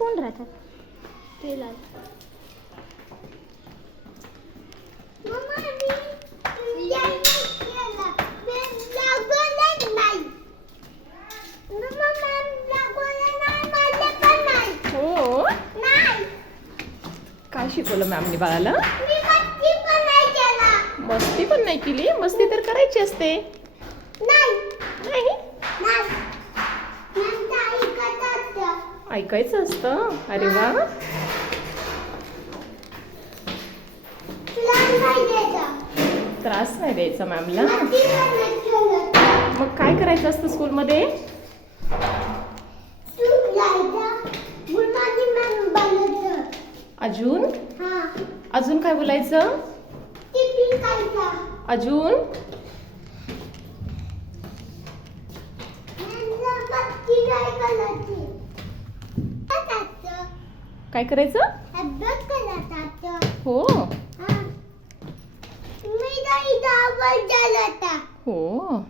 तोंड राहतात ते लाल. हो, काय शिकवलं मॅमने बाळाला? मस्ती पण नाही केली. मस्ती तर करायची असते. नाही ऐकायचं असतं. अरे वा, त्रास नाही द्यायचा मॅमला. मग काय करायचं असतं स्कूलमध्ये? अजून अजून काय बोलायचं? अजून काय करायचं? हो हो,